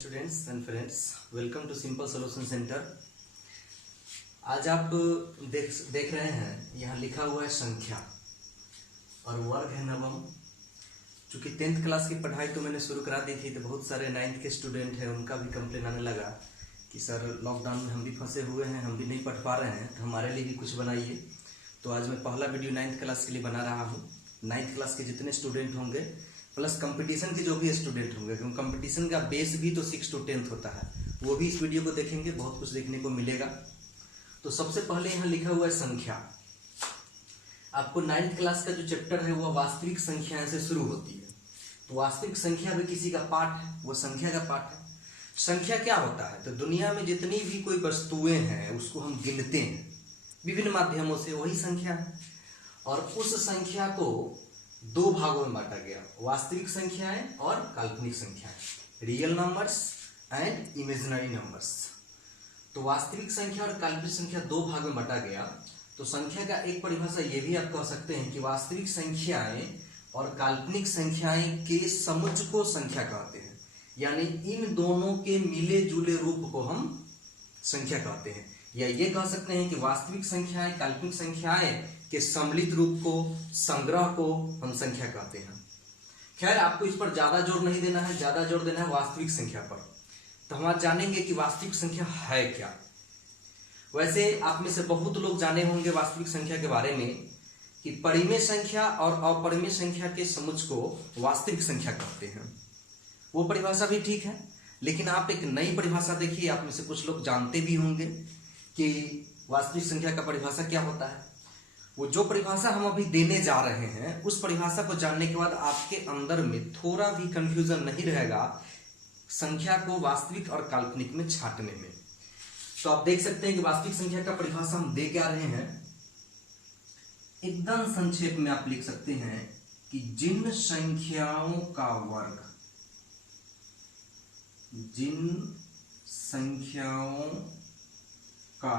Students and friends, welcome to simple solution centre. आज आप देख रहे हैं यहाँ लिखा हुआ है संख्या और वर्ग है नवम। चूँकि 10th क्लास की पढ़ाई तो मैंने शुरू करा दी थी, तो बहुत सारे 9th के स्टूडेंट हैं, उनका भी कंप्लेन आने लगा कि सर लॉकडाउन में हम भी फंसे हुए हैं, हम भी नहीं पढ़ पा रहे हैं, तो हमारे लिए भी कुछ बनाइए। तो आज मैं पहला वीडियो 9th क्लास के लिए बना रहा हूँ। 9th क्लास के जितने स्टूडेंट होंगे प्लस कंपटीशन के जो भी स्टूडेंट होंगे, क्योंकि कंपटीशन का बेस भी तो 6 to 10th होता है, वो भी इस वीडियो को देखेंगे, बहुत कुछ देखने को मिलेगा। तो सबसे पहले यहाँ लिखा हुआ है संख्या। आपको 9th क्लास का जो चैप्टर है वो वास्तविक संख्याएं से शुरू होती है। तो वास्तविक संख्या भी किसी का पार्ट है, वो संख्या का पार्ट है। संख्या क्या होता है? तो दुनिया में जितनी भी कोई वस्तुएं हैं उसको हम गिनते हैं विभिन्न माध्यमों से, वही संख्या है। और उस संख्या को दो भागों में बांटा गया, वास्तविक संख्याएं और काल्पनिक संख्याएं, real numbers and imaginary numbers. तो वास्तविक संख्या और काल्पनिक संख्या दो भाग में बांटा गया। तो संख्या का एक परिभाषा ये भी आप कह सकते हैं कि वास्तविक संख्याएं और काल्पनिक संख्याएं के समुच्चय को संख्या कहते हैं, यानी इन दोनों के मिले जुले रूप को हम संख्या कहते हैं। या ये कह सकते हैं कि वास्तविक संख्याएं काल्पनिक संख्याएं के सम्मिलित रूप को, संग्रह को हम संख्या कहते हैं। खैर, आपको इस पर ज्यादा जोर नहीं देना है, ज्यादा जोर देना है वास्तविक संख्या पर। तो हम आज जानेंगे कि वास्तविक संख्या है क्या। वैसे आप में से बहुत लोग जाने होंगे वास्तविक संख्या के बारे में कि परिमेय संख्या और अपरिमेय संख्या के समुच्चय को वास्तविक संख्या कहते हैं। वो परिभाषा भी ठीक है, लेकिन आप एक नई परिभाषा देखिए। आप में से कुछ लोग जानते भी होंगे कि वास्तविक संख्या का परिभाषा क्या होता है। वो जो परिभाषा हम अभी देने जा रहे हैं, उस परिभाषा को जानने के बाद आपके अंदर में थोड़ा भी कंफ्यूजन नहीं रहेगा संख्या को वास्तविक और काल्पनिक में छांटने में। तो आप देख सकते हैं कि वास्तविक संख्या का परिभाषा हम दे क्या रहे हैं। एकदम संक्षेप में आप लिख सकते हैं कि जिन संख्याओं का वर्ग, जिन संख्याओं का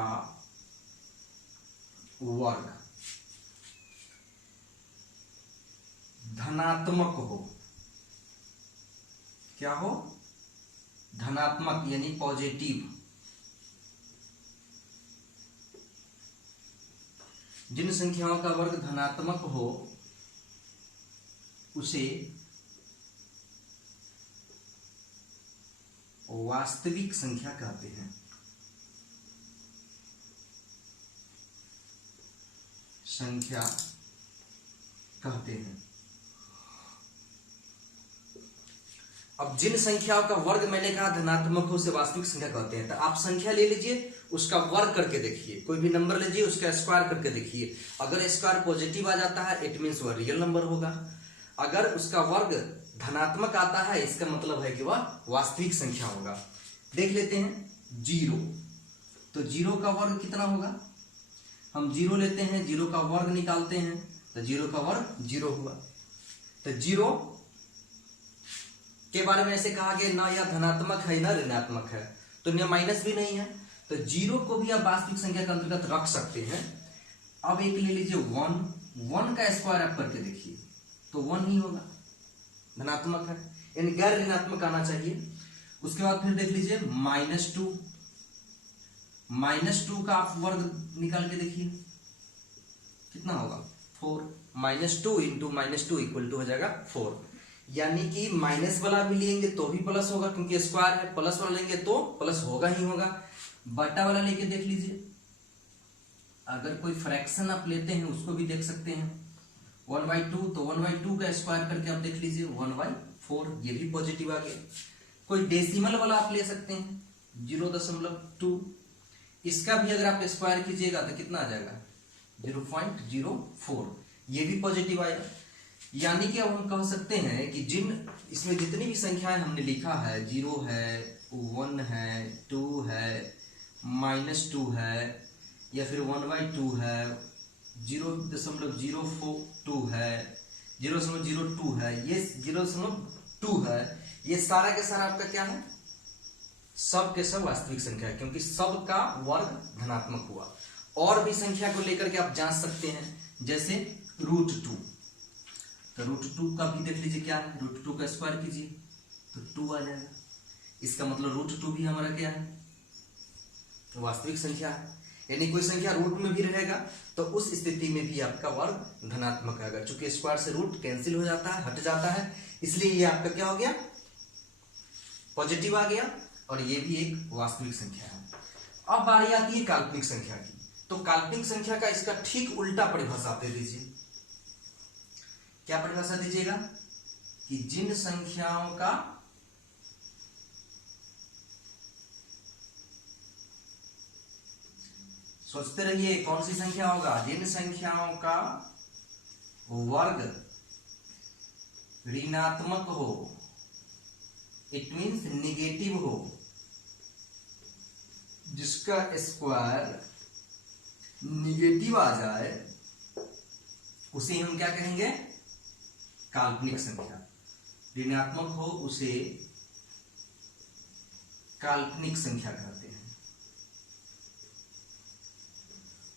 वर्ग धनात्मक हो, क्या हो? धनात्मक यानी पॉजिटिव। जिन संख्याओं का वर्ग धनात्मक हो उसे वास्तविक संख्या कहते हैं। संख्या कहते हैं। अब जिन संख्याओं का वर्ग मैंने कहा धनात्मक हो उसे वास्तविक संख्या कहते हैं। तो आप संख्या ले लीजिए, उसका वर्ग करके देखिए, कोई भी नंबर लीजिए, उसका स्क्वायर करके देखिए। अगर स्क्वायर पॉजिटिव आ जाता है, इट मीन्स वह रियल नंबर होगा। अगर उसका वर्ग धनात्मक आता है, इसका मतलब है कि वह वास्तविक संख्या होगा। देख लेते हैं जीरो। तो जीरो का वर्ग कितना होगा? हम जीरो लेते हैं, जीरो का वर्ग निकालते हैं, तो जीरो का वर्ग जीरो हुआ। तो जीरो के बारे में ऐसे कहा गया ना यह धनात्मक है ना ऋणात्मक है, तो यह माइनस भी नहीं है। तो जीरो को भी आप वास्तविक संख्या के अंतर्गत रख सकते हैं। अब एक ले लीजिए वन, वन का स्क्वायर आप करके देखिए तो वन ही होगा, धनात्मक है, यानी गैर ऋणात्मक आना चाहिए। उसके बाद फिर देख लीजिए माइनस टू, माइनस टू का आप वर्ग निकाल के देखिए कितना होगा? 4। Minus two into minus two equal to हो जाएगा 4। यानी कि माइनस वाला भी लेंगे तो भी प्लस होगा, क्योंकि स्क्वायर है। प्लस वाला लेंगे तो प्लस होगा ही होगा। बटा वाला लेके देख लीजिए, अगर कोई फ्रैक्शन आप लेते हैं उसको भी देख सकते हैं। 1/2, तो 1/2 का स्क्वायर करके आप देख लीजिए 1/4, ये भी पॉजिटिव आ गया। कोई डेसिमल वाला आप ले सकते हैं 0.2, इसका भी अगर आप स्क्वायर कीजिएगा तो कितना आ जाएगा? 0.04, ये भी पॉजिटिव आएगा। यानी कि अब हम कह सकते हैं कि इसमें जितनी भी संख्याएं हमने लिखा है, 0 है, 1 है, 2 है, -2 है, या फिर 1/2 है, 0.02 है, 0.02 है, ये 0.2 है, ये सारा के सारा आपका क्या है? सब के सब वास्तविक संख्या है, क्योंकि सब का वर्ग धनात्मक हुआ। और भी संख्या को लेकर के आप जांच सकते हैं, जैसे √2। तो √2 का भी देख लीजिए क्या है, √2 का स्क्वायर कीजिए तो 2 आ जाएगा। इसका मतलब √2 भी हमारा क्या है, वास्तविक संख्या है। यानी कोई संख्या रूट में भी रहेगा तो उस स्थिति में भी आपका वर्ग धनात्मक आएगा। चूंकि स्क्वायर से रूट कैंसिल हो जाता है, हट जाता है, इसलिए ये आपका क्या हो गया, पॉजिटिव आ गया, और ये भी एक वास्तविक संख्या है। अब बारी आती है काल्पनिक संख्या की। तो काल्पनिक संख्या का इसका ठीक उल्टा परिभाषा दे दीजिए। क्या परिभाषा दीजिएगा कि जिन संख्याओं का सोचते रहिए कौन सी संख्या होगा, जिन संख्याओं का वर्ग ऋणात्मक हो, इट मीन्स निगेटिव हो, जिसका स्क्वायर निगेटिव आ जाए, उसे हम क्या कहेंगे, काल्पनिक संख्या। ऋणात्मक हो उसे काल्पनिक संख्या कहते हैं।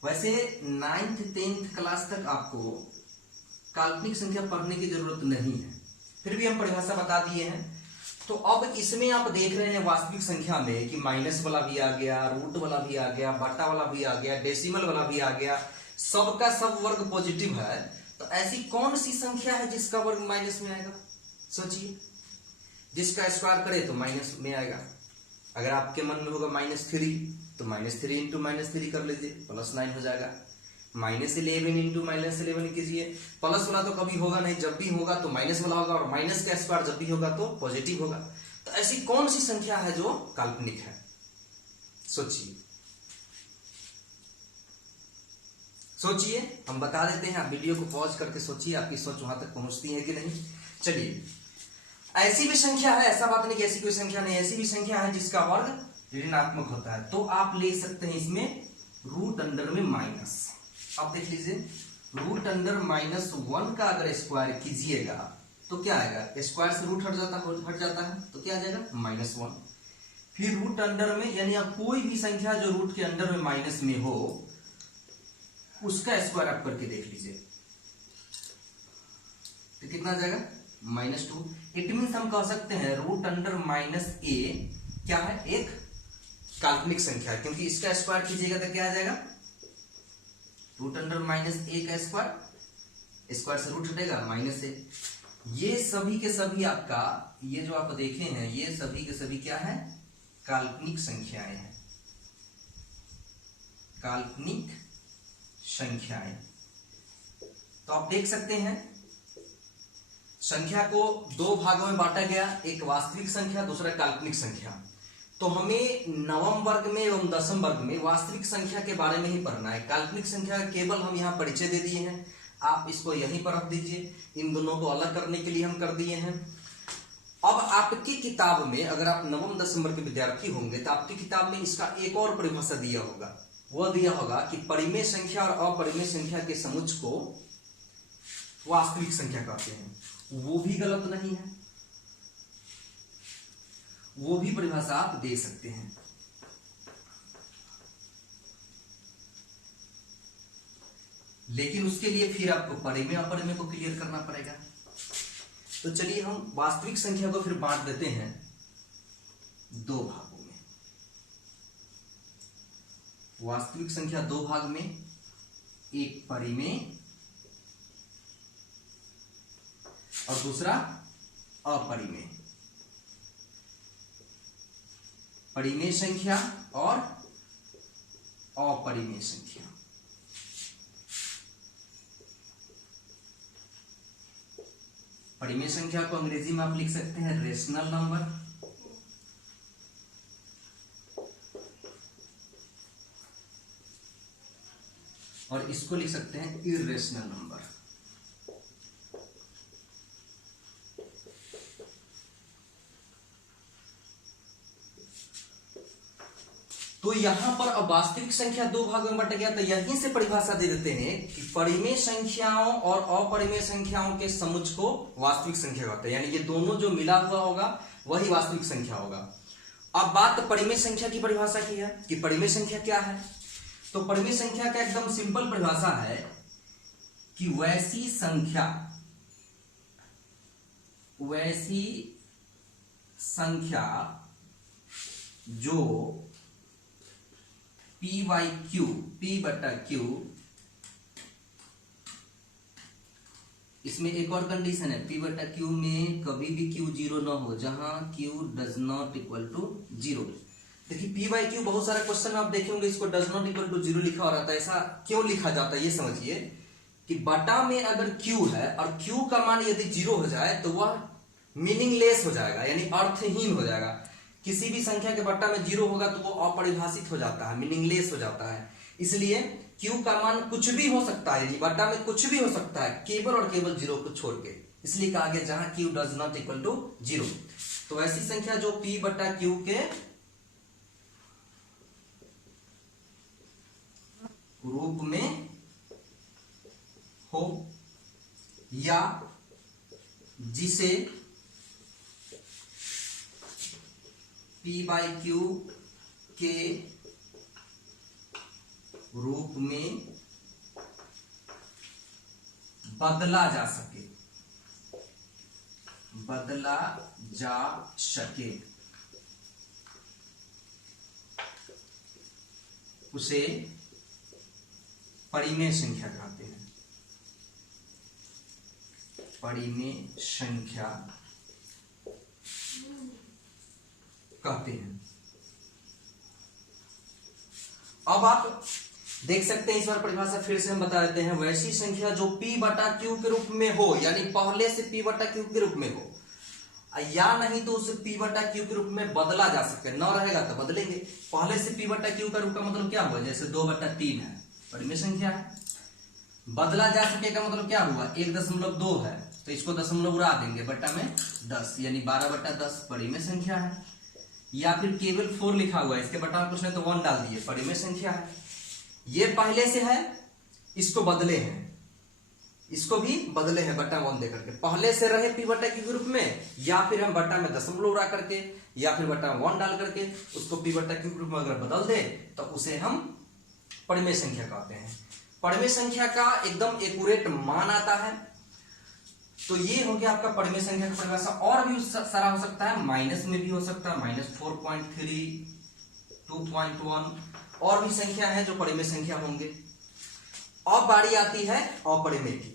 वैसे 9th 10th क्लास तक आपको काल्पनिक संख्या पढ़ने की जरूरत नहीं है, फिर भी हम परिभाषा बता दिए हैं। तो अब इसमें आप देख रहे हैं वास्तविक संख्या में कि माइनस वाला भी आ गया, रूट वाला भी आ गया, बटा वाला भी आ गया, डेसिमल वाला भी आ गया, सबका सब वर्ग पॉजिटिव है। तो ऐसी कौन सी संख्या है जिसका वर्ग माइनस में आएगा, सोचिए। जिसका स्क्वायर करे तो माइनस में आएगा। अगर आपके मन में होगा -3 तो -3 इंटू -3 कर लीजिए, +9 हो जाएगा। -11 इंटू -11 कीजिए, प्लस वाला तो कभी होगा नहीं, जब भी होगा तो माइनस वाला होगा, और माइनस का स्क्वायर जब भी होगा तो पॉजिटिव होगा। तो ऐसी कौन सी संख्या है जो काल्पनिक है, सोचिए सोचिए। हम बता देते हैं, आप वीडियो को पॉज करके सोचिए, आपकी सोच वहां तक पहुंचती है कि नहीं। चलिए, ऐसी भी संख्या है, ऐसा बात नहीं कि ऐसी कोई संख्या नहीं, ऐसी भी संख्या है जिसका वर्ग ऋणात्मक होता है। तो आप ले सकते हैं इसमें रूट अंडर में माइनस। अब देख लीजिए, रूट अंडर -1 का अगर स्क्वायर कीजिएगा तो क्या आएगा, स्क्वायर से रूट हट जाता है तो क्या आ जाएगा, -1। फिर रूट अंडर में, यानी आप कोई भी संख्या जो रूट के अंडर में माइनस में हो उसका स्क्वायर आप करके देख लीजिए तो कितना आ जाएगा, -2। इट मीन्स हम कह सकते हैं रूट अंडर -a क्या है, एक काल्पनिक संख्या है, क्योंकि इसका स्क्वायर कीजिएगा तो क्या आ जाएगा, रूट अंडर -a का स्क्वायर से रूट हटेगा -a। ये सभी के सभी आपका, ये जो आप देखे हैं ये सभी के सभी क्या है, काल्पनिक संख्याएं हैं, काल्पनिक संख्याएं। तो आप देख सकते हैं संख्या को दो भागों में बांटा गया, एक वास्तविक संख्या, दूसरा काल्पनिक संख्या। तो हमें नवम वर्ग में एवं दसम वर्ग में वास्तविक संख्या के बारे में ही पढ़ना है। काल्पनिक संख्या का केवल हम यहाँ परिचय दे दिए हैं, आप इसको यहीं पर रख दीजिए। इन दोनों को अलग करने के लिए हम कर दिए हैं। अब आपकी किताब में, अगर आप नवम दसम वर्ग के विद्यार्थी होंगे तो आपकी किताब में इसका एक और परिभाषा दिया होगा। वह दिया होगा कि परिमेय संख्या और अपरिमेय संख्या के समुच्च को वास्तविक संख्या कहते हैं। वो भी गलत नहीं है, वो भी परिभाषा आप दे सकते हैं। लेकिन उसके लिए फिर आपको परिमेय अपरिमेय को क्लियर करना पड़ेगा। तो चलिए हम वास्तविक संख्या को फिर बांट देते हैं दो भागों में। वास्तविक संख्या दो भाग में, एक परिमेय और दूसरा अपरिमेय। परिमेय संख्या और अपरिमेय संख्या। परिमेय संख्या को अंग्रेजी में आप लिख सकते हैं रेशनल नंबर, और इसको लिख सकते हैं इर्रेशनल नंबर। तो यहां पर अब वास्तविक संख्या दो भागों में बट गया, तो यहीं से परिभाषा दे देते हैं कि परिमेय संख्याओं और अपरिमेय संख्याओं के समुच्च को वास्तविक संख्या कहते हैं। यानी ये दोनों जो मिला हुआ होगा वही वास्तविक संख्या होगा। अब बात परिमेय संख्या की परिभाषा की है कि परिमेय संख्या क्या है। तो परिमेय संख्या का एकदम सिंपल परिभाषा है कि वैसी संख्या जो P बटा Q, इसमें एक और कंडीशन है, P बटा Q में कभी भी Q जीरो ना हो, जहां Q does not equal to zero. देखिए P बाई Q बहुत सारा क्वेश्चन में आप देखे होंगे इसको does not equal to zero लिखा हो रहा था। ऐसा क्यों लिखा जाता है ये समझिए कि बटा में अगर Q है और Q का मान यदि जीरो हो जाए तो वह मीनिंगलेस हो जाएगा, यानी अर्थहीन हो जाएगा। किसी भी संख्या के बट्टा में जीरो होगा तो वो अपरिभाषित हो जाता है, मीनिंगलेस हो जाता है। इसलिए Q का मान कुछ भी हो सकता है, यानी बट्टा में कुछ भी हो सकता है, केवल और केवल जीरो को छोड़ के। इसलिए कहा गया जहां Q does not equal to zero. तो ऐसी संख्या जो P बटा Q के रूप में हो या जिसे P बाई Q के रूप में बदला जा सके, उसे परिमेय संख्या कहते हैं। परिमेय संख्या कहते हैं। अब आप देख सकते हैं, इस बार परिभाषा फिर से हम बता देते हैं। वैसी संख्या जो P बटा Q के रूप में हो, यानी पहले से P बटा Q के रूप में हो, या नहीं तो उसे P बटा Q के रूप में बदला जा सके। न रहेगा तो बदलेंगे। पहले से P बटा Q का रूप का मतलब क्या हुआ, जैसे 2 बटा 3 है, परिमेय संख्या है। बदला जा सके का मतलब क्या हुआ, 1.2 है तो इसको दशमलव उड़ा देंगे, बटा में 10, यानी 12 बटा 10 परिमेय संख्या है। या फिर केवल 4 लिखा हुआ है, इसके बटा में कुछ नहीं तो 1 डाल दिए, परिमेय संख्या है। ये पहले से है, इसको बदले हैं, इसको भी बदले हैं बटा 1 देकर के। पहले से रहे P बटा Q के रूप में, या फिर हम बटा में दशमलव उड़ा करके, या फिर बटा में 1 डाल करके उसको P बटा Q के रूप में अगर बदल दे तो उसे हम परिमेय संख्या कहते हैं। परिमेय संख्या का एकदम एक्यूरेट मान आता है। तो ये हो गया आपका परिमेय संख्या का परिभाषा। और भी सारा हो सकता है, माइनस में भी हो सकता है, -4.3, 2.1, और भी संख्या है जो परिमेय संख्या होंगे। अब बारी आती है अपरिमेय की,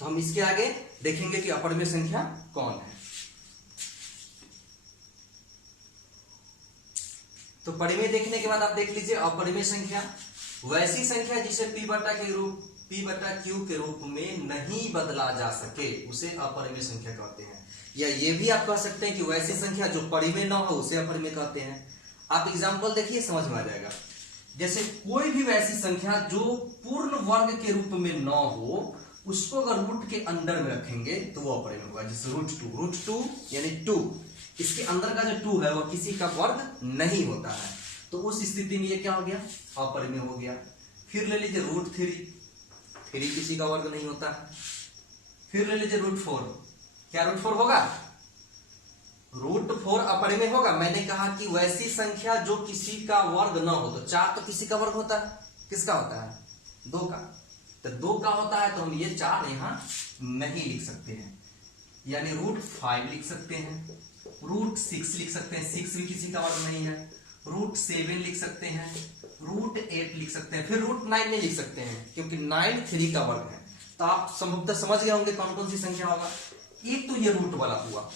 तो हम इसके आगे देखेंगे कि अपरिमेय संख्या कौन है। तो परिमेय देखने के बाद आप देख लीजिए, अपरिमेय संख्या वैसी संख्या जिसे P बटा Q के रूप में नहीं बदला जा सके, उसे अपरिमेय संख्या कहते हैं। या ये भी आप कह सकते हैं कि वैसी संख्या जो परिमेय ना हो उसे अपरिमेय कहते हैं। आप एग्जाम्पल देखिए, समझ में आ जाएगा। जैसे कोई भी वैसी संख्या जो पूर्ण वर्ग के रूप में ना हो, उसको अगर रूट के अंदर में रखेंगे तो वो अपरिमेय होगा। जैसे √2 यानी 2, इसके अंदर का जो 2 है वो किसी का वर्ग नहीं होता है, तो उस स्थिति में ये क्या हो गया, अपरिमेय हो गया। फिर ले लीजिए √3 किसी का वर्ग नहीं होता है। फिर ले लीजिए √4, क्या √4 होगा, √4 अपरिमेय होगा। मैंने कहा कि वैसी संख्या जो किसी का वर्ग ना हो, तो 4 तो किसी का वर्ग होता है, किसका होता है, 2 का। तो 2 का होता है तो हम ये 4 यहां नहीं लिख सकते हैं, यानी √5 लिख सकते हैं, √6 लिख सकते हैं, 6 भी किसी का वर्ग नहीं है, √7 लिख सकते हैं, √8 लिख सकते हैं। फिर √9 नहीं लिख सकते हैं क्योंकि 9 3 का वर्ग है। तो आप संभवतः समझ गए होंगे कौन कौन सी संख्या होगा। एक तो ये रूट वाला हुआ।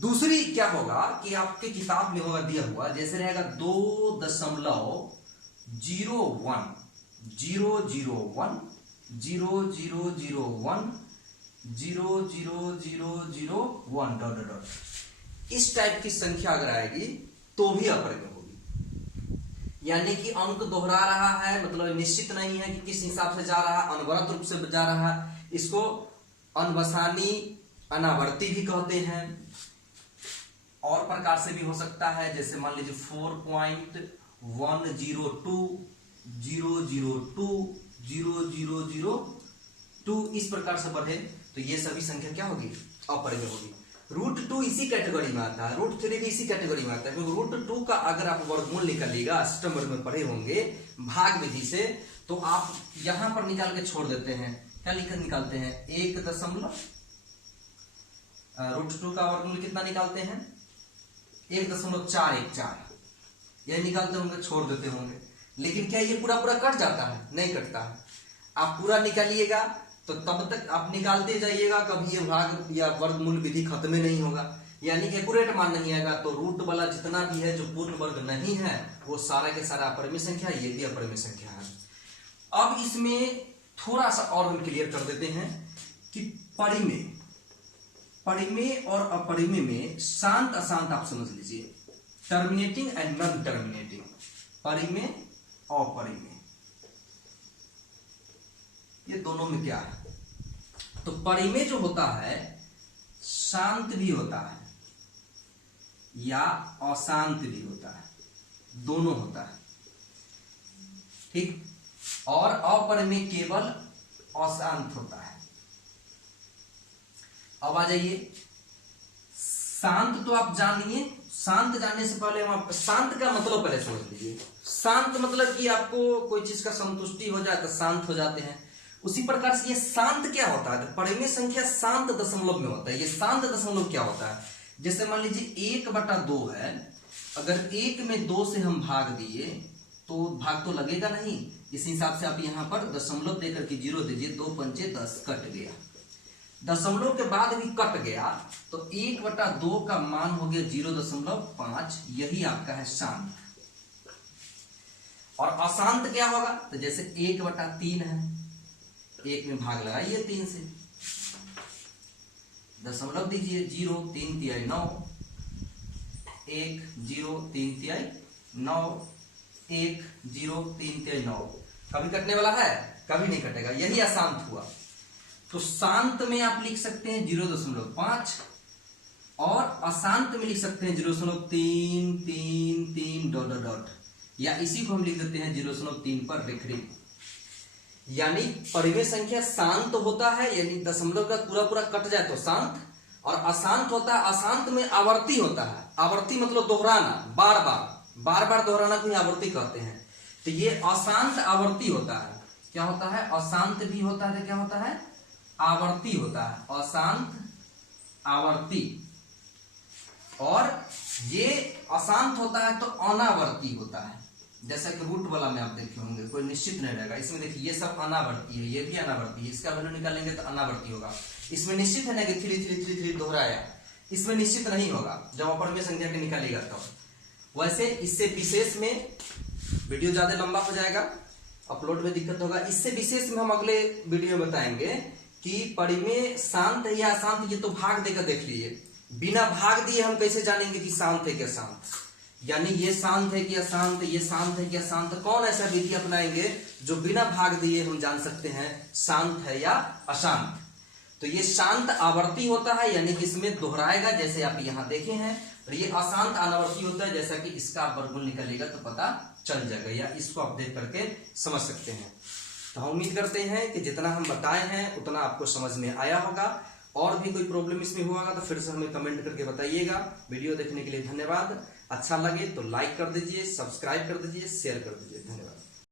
दूसरी क्या होगा कि आपके किताब में होगा दिया हुआ, जैसे रहेगा 2.001 001 0001 0001 इस टाइप की संख्या अगर आएगी तो भी अपरिमेय होगी। यानी कि अंक दोहरा रहा है, मतलब निश्चित नहीं है कि किस हिसाब से जा रहा है, अनवरत रूप से जा रहा है। इसको अनवसानी अनावर्ती भी कहते हैं। और प्रकार से भी हो सकता है, जैसे मान लीजिए 4.102 002 0002 इस प्रकार से बढ़े तो ये सभी संख्या क्या होगी, अपरिमेय होगी। √2 इसी कैटेगरी में आता है, √3 भी इसी कैटेगरी में आता है। क्योंकि √2 का अगर आप वर्गमूल निकालिएगा, अष्टम वर्ग में पढ़े होंगे भाग विधि से, तो आप यहां पर निकाल के छोड़ देते हैं। क्या निकालते हैं, 1 दशमलव, √2 का वर्गमूल कितना निकालते हैं, 1.414। या निकालते होंगे, छोड़ देते होंगे, लेकिन क्या ये पूरा पूरा कट जाता है? नहीं कटता है। आप पूरा निकालिएगा तो तब तक आप निकालते जाइएगा, कभी ये भाग या वर्गमूल विधि खत्म ही नहीं होगा, यानी एक्यूरेट मान नहीं आएगा। तो रूट वाला जितना भी है जो पूर्ण वर्ग नहीं है वो सारा के सारा अपरिमेय संख्या, ये भी अपरिमेय संख्या है। अब इसमें थोड़ा सा और हम क्लियर कर देते हैं कि परिमेय और अपरिमेय में शांत अशांत आप समझ लीजिए, टर्मिनेटिंग एंड नॉन टर्मिनेटिंग, परिमेय अपरिमेय, ये दोनों में क्या है? तो परिमेय जो होता है शांत भी होता है या अशांत भी होता है, दोनों होता है, ठीक। और अपरिमेय केवल अशांत होता है। अब आ जाइए, शांत तो आप जानिए, शांत जानने से पहले हम आप शांत का मतलब पहले समझ लीजिए। शांत मतलब कि आपको कोई चीज का संतुष्टि हो जाए तो शांत हो जाते हैं। उसी प्रकार से ये शांत क्या होता है? तो परिमेय संख्या शांत दशमलव में होता है। ये शांत दशमलव क्या होता है? जैसे मान लीजिए 1/2 है, अगर 1 में 2 से हम भाग दिए तो भाग तो लगेगा नहीं, इस हिसाब से आप यहां पर दशमलव देकर के 0 दीजिए, 2 पंचे 10 कट गया, दशमलव के बाद भी कट गया, तो 1/2 का मान हो गया 0.5, यही आपका है शांत। और अशांत क्या होगा? तो जैसे 1/3 है, 1 में भाग लगाइए 3 से, दशमलव दीजिए, 0 3 तिहाई 9, 1 0 3 तिहाई 9, 1 0 3 तिहाई 9, कभी कटने वाला है? कभी नहीं कटेगा, यही अशांत हुआ। तो शांत में आप लिख सकते हैं 0.5 और अशांत में लिख सकते हैं 0.333 डॉट डॉट डॉट, या इसी को हम लिख देते हैं 0.3 पर रेखरेख। यानी परिमेय संख्या शांत होता है, यानी दशमलव का पूरा पूरा कट जाए तो शांत, और अशांत होता है, अशांत में आवर्ती होता है। आवर्ती मतलब दोहराना, बार बार दोहराना को ही आवर्ती कहते हैं। तो ये अशांत आवर्ती होता है। क्या होता है? अशांत भी होता है, तो क्या होता है? आवर्ती होता है, अशांत आवर्ती। और ये अशांत होता है तो अनावर्ती होता है, जैसा कि रूट वाला में आप देखे होंगे, कोई निश्चित नहीं रहेगा। इसमें देखिए ये सब अनावर्ती है, ये भी अनावर्ती है, इसका वैल्यू निकालेंगे तो अनावर्ती होगा। इसमें निश्चित है ना कि 3 3 3 3 दोहराया, इसमें निश्चित नहीं होगा जब अपरिमेय संख्या के निकालेगा तब। वैसे इससे विशेष में वीडियो ज्यादा लंबा हो जाएगा, अपलोड में दिक्कत होगा। इससे विशेष में हम अगले वीडियो में बताएंगे कि परिमेय शांत है या अशांत। ये तो भाग देकर देख लीजिए, बिना भाग दिए हम कैसे जानेंगे कि शांत है कि अशांत? यानी ये शांत है कि अशांत, ये शांत है कि अशांत? कौन ऐसा विधि अपनाएंगे जो बिना भाग दिए हम जान सकते हैं शांत है या अशांत? तो ये शांत आवर्ती होता है, यानी कि इसमें दोहराएगा, जैसे आप यहां देखे हैं। और ये अशांत अनावर्ती होता है, जैसा कि इसका आप वर्गमूल निकलेगा तो पता चल जाएगा, या इसको आप देख करके समझ सकते हैं। तो हम उम्मीद करते हैं कि जितना हम बताए हैं उतना आपको समझ में आया होगा। और भी कोई प्रॉब्लम इसमें हुआ तो फिर से हमें कमेंट करके बताइएगा। वीडियो देखने के लिए धन्यवाद। अच्छा लगे तो लाइक कर दीजिए, सब्सक्राइब कर दीजिए, शेयर कर दीजिए। धन्यवाद।